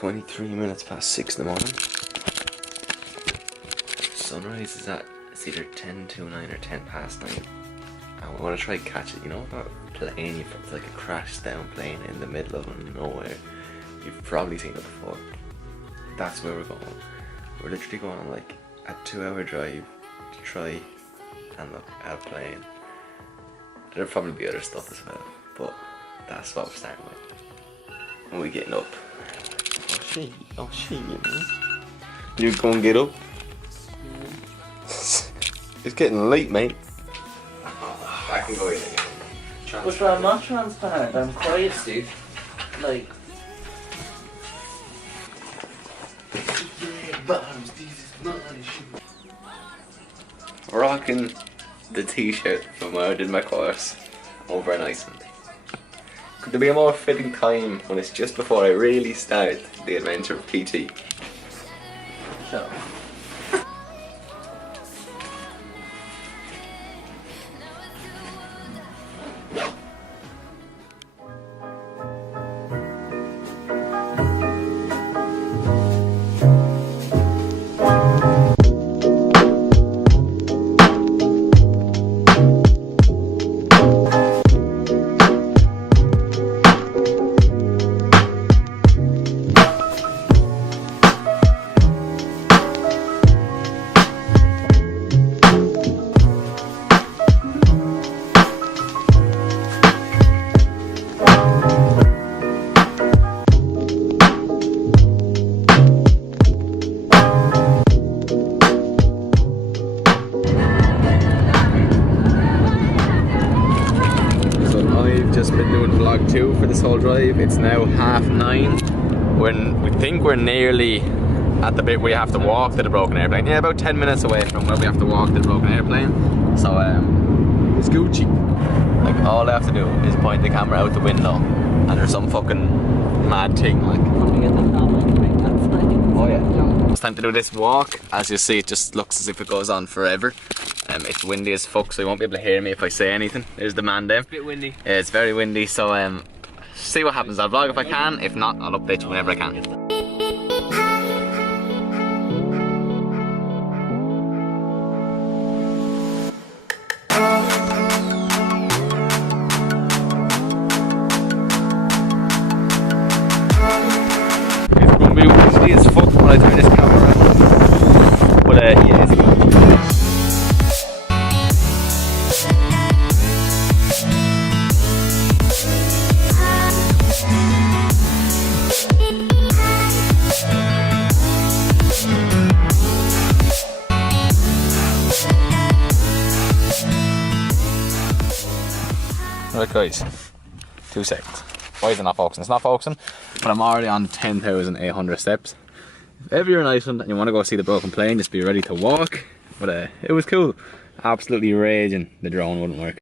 23 minutes past 6 in the morning. Sunrise is at, it's either 10 to 9 or 10 past 9. I want to try to catch it, you know, that plane, it's like a crashed down plane in the middle of nowhere. You've probably seen it before. That's where we're going. We're literally going on like a 2-hour drive to try and look at a plane. There'll probably be other stuff as well, but that's what we're starting with. And we're getting up. Oh shit, you go and get up? It's getting late, mate. I can go in again. But I'm not transparent, I'm quiet, Steve. Like... Rocking the t-shirt from where I did my course over in Iceland. Could there be a more fitting time when it's just before I really start the adventure of PT? Shut up. Just been doing vlog 2 for this whole drive. It's now 9:30. We think we're nearly at the bit where you have to walk to the broken airplane. Yeah, about 10 minutes away from where we have to walk to the broken airplane. So it's Gucci. Like all I have to do is point the camera out the window and there's some fucking mad thing like. Oh yeah. It's time to do this walk. As you see, it just looks as if it goes on forever. It's windy as fuck, so you won't be able to hear me if I say anything. There's the man there. It's a bit windy. Yeah, it's very windy, so see what happens. I'll vlog if I can. If not, I'll update you whenever I can. It's going to be windy as fuck when I turn this camera on. But yeah, it's good. Right guys, 2 seconds. Why is it not focusing? It's not focusing, but I'm already on 10,800 steps. If ever you're in Iceland and you want to go see the broken plane, just be ready to walk. But it was cool. Absolutely raging the drone wouldn't work.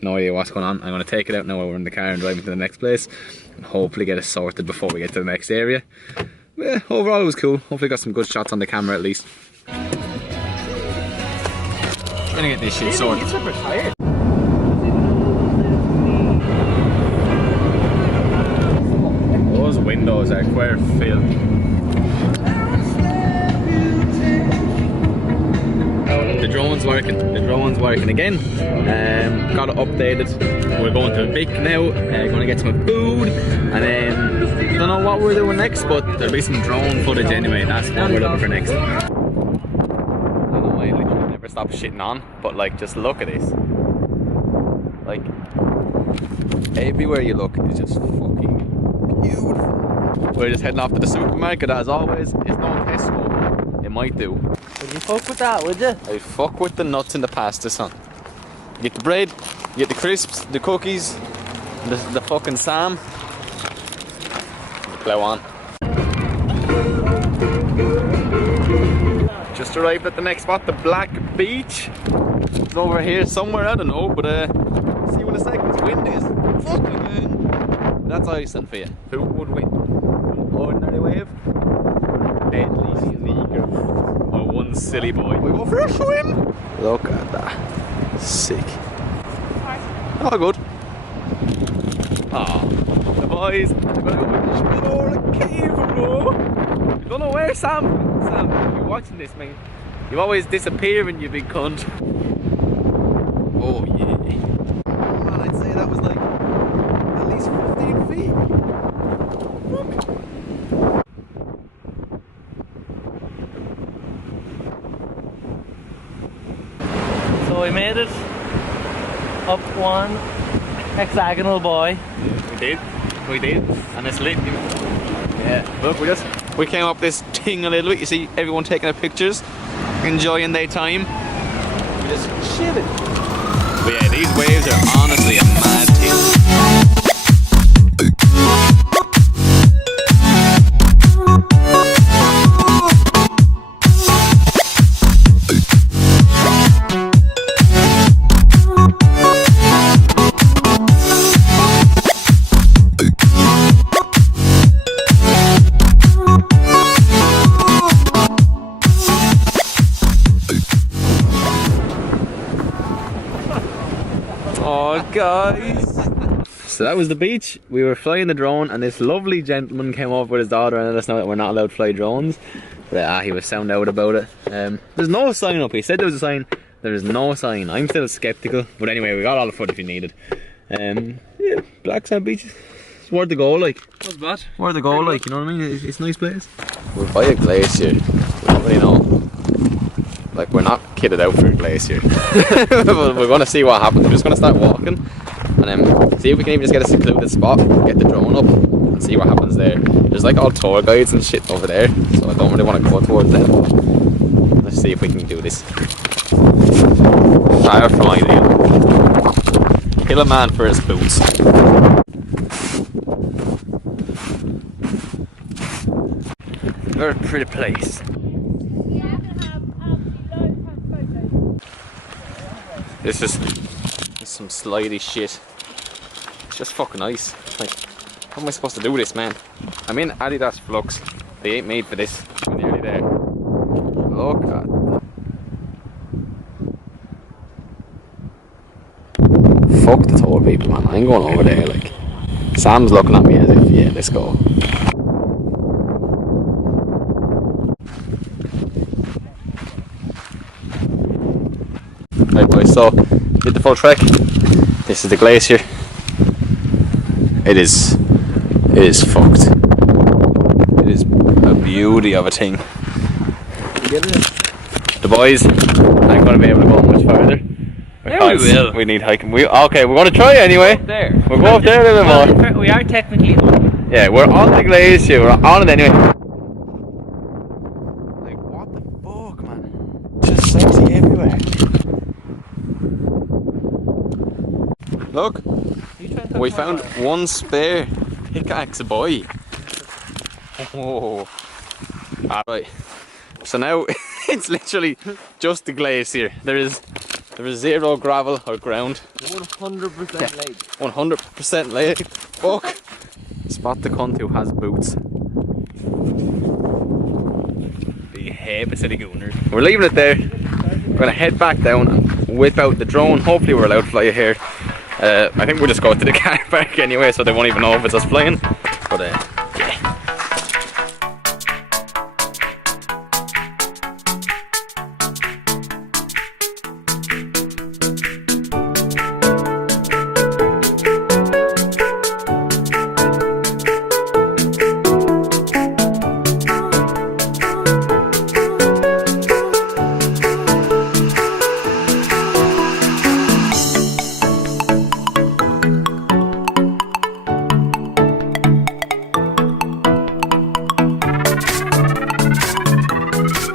No idea what's going on. I'm going to take it out now while we're in the car and driving to the next place. And hopefully get it sorted before we get to the next area. But yeah, overall it was cool. Hopefully got some good shots on the camera at least. Gonna get this shit sorted. You're super tired. Those windows are quite filled. The drone's working. The drone's working again. Got it updated. We're going to Vic now. Going to get some food, and then don't know what we're doing next, but there'll be some drone footage anyway. That's what we're looking for next. Stop shitting on, but like just look at this. Like everywhere you look is just fucking beautiful. We're just heading off to the supermarket as always. It's no Tesco. It might do. Would you fuck with that, would you? I fuck with the nuts in the pasta, son. You get the bread, you get the crisps, the cookies, the fucking Sam. Plow on. Just arrived at the next spot, the Black Beach. It's over here somewhere, I don't know, but see you in a second. It's windy as fucking man. That's Iceland for you. Who would win? An ordinary wave? Deadly sneaker. Or one silly boy. We go for a swim. Look at that. Sick. Oh, good. Oh, the boys. I'm gonna explore the cave, bro. I don't know where Sam. Sam, if you're watching this, mate, you always disappear when you big cunt. Oh yeah. Man, I'd say that was like at least 15 feet. So we made it up one hexagonal boy. We did, and it's lit. Yeah, look, we came up this thing a little bit. You see everyone taking their pictures, enjoying their time. We're just chilling. But yeah, these waves are honestly a mad thing. Oh, guys. So that was the beach. We were flying the drone and this lovely gentleman came over with his daughter and let us know that we're not allowed to fly drones. But he was sound out about it. There's no sign up. He said there was a sign. There is no sign. I'm still skeptical. But anyway, we got all the footage we needed. Yeah, Black Sand Beach. It's worth the go, like. What's bad? Worth the go, like, you know what I mean? It's a nice place. We're by a glacier. We don't really know. Like, we're not kitted out for a glacier. We're going to see what happens. We're just going to start walking and see if we can even just get a secluded spot, get the drone up and see what happens there. There's like all tour guides and shit over there, so I don't really want to go towards them. Let's see if we can do this. Far from ideal. Kill a man for his boots. Very pretty place. This is some slidey shit. It's just fucking ice. Like, how am I supposed to do this, man? I'm in Adidas Flux. They ain't made for this. We're nearly there. Look at that. Fuck the tour people, man. I'm going over there, like. Sam's looking at me as if, yeah, let's go. Right boys, so did the full trek. This is the glacier. It is fucked. It is a beauty of a thing. The boys aren't going to be able to go much farther. Yeah, we will. We need hiking. Okay, we're going to try anyway. There. We'll go up there a little bit more. We are technically on. Yeah, we're on the glacier. We're on it anyway. Like, what the fuck, man? Just sexy everywhere. Look, we found one spare pickaxe, boy. Oh, alright. So now it's literally just the glacier. There is zero gravel or ground. 100% lake. 100% lake. Fuck. Spot the cunt who has boots. The head city gooners. We're leaving it there. We're gonna head back down and whip out the drone. Hopefully we're allowed to fly it here. I think we'll just go to the car park anyway, so they won't even know if it's us flying. But yeah.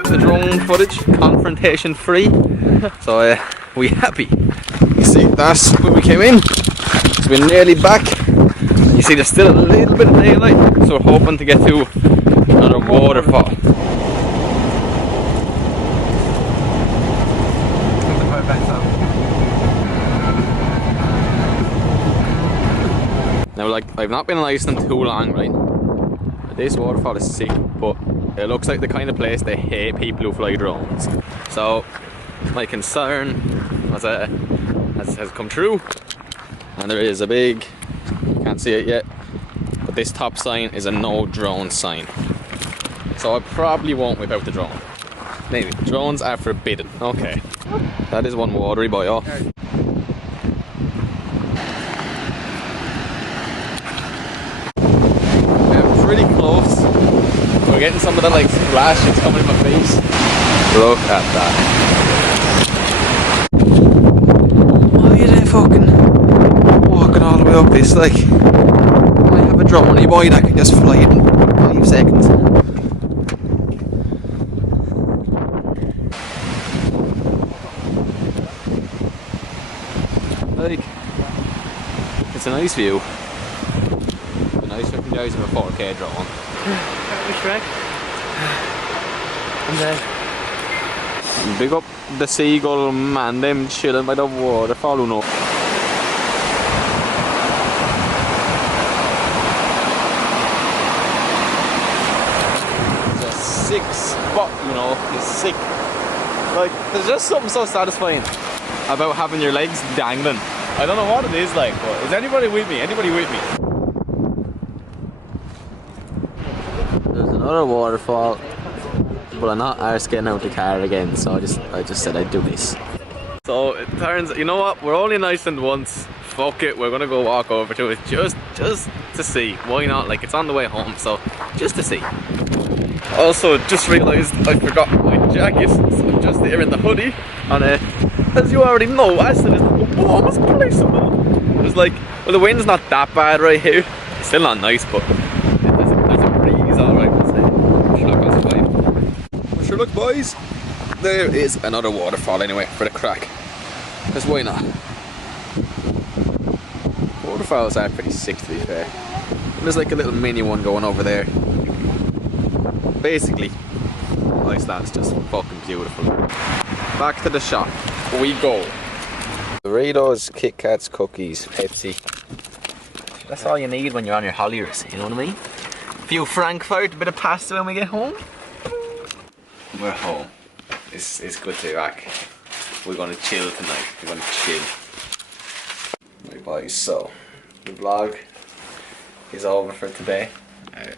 The drone footage, confrontation free. So we happy. You see, that's where we came in. So we're nearly back. You see, there's still a little bit of daylight, so we're hoping to get to another waterfall. Now, like, I've not been in Iceland too long, right? This waterfall is sick, but it looks like the kind of place they hate people who fly drones. So my concern has come true, and there is a big, you can't see it yet, this top sign is a no drone sign. So I probably won't whip out the drone. Maybe. Drones are forbidden. Okay. That is one watery boy. Oh. We're pretty close. We're getting some of the like splashes coming in my face. Look at that. Why are they fucking walking all the way up this? Like, I have a drone boy that can just fly it in 5 seconds. Like, it's a nice view. It's a nice from the eyes of a 4K drone. Shrek. And Big up the seagull man, them chilling by the waterfall, who know. It's a sick spot, you know, it's sick. Like, there's just something so satisfying about having your legs dangling. I don't know what it is like, but is anybody with me? Anybody with me? There's another waterfall, but I'm not arse getting out the car again, so I just said I'd do this. So it turns, you know what? We're only in Iceland once. Fuck it, we're gonna go walk over to it just to see. Why not? Like, it's on the way home, so just to see. Also, just realised I forgot my jacket, so I'm just here in the hoodie. And as you already know, Iceland is the warmest place in the world. It's like, well, the wind's not that bad right here. It's still not nice, but there's a breeze, alright, we'll say. Sure, look, survive. Sure, look, boys. There is another waterfall anyway, for the crack. Because why not? Waterfalls are pretty sick, to be fair. There's like a little mini one going over there. Basically, Iceland's just fucking beautiful. Back to the shop we go. Doritos, Kit Kats, cookies, Pepsi. That's all you need when you're on your holidays, you know what I mean? A few Frankfurt, a bit of pasta when we get home. We're home. It's good to be back. We're gonna chill tonight. We're gonna chill. Right, boys, so the vlog is over for today.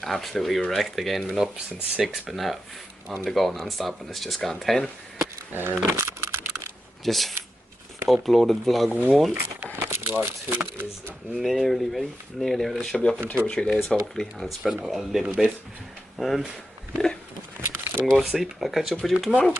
Absolutely wrecked again. Been up since 6, but now on the go non-stop, and it's just gone 10. Just uploaded vlog 1. Vlog 2 is nearly ready. Nearly ready. It should be up in 2 or 3 days, hopefully. I'll spread it out a little bit. And yeah, I'm gonna go to sleep. I'll catch up with you tomorrow.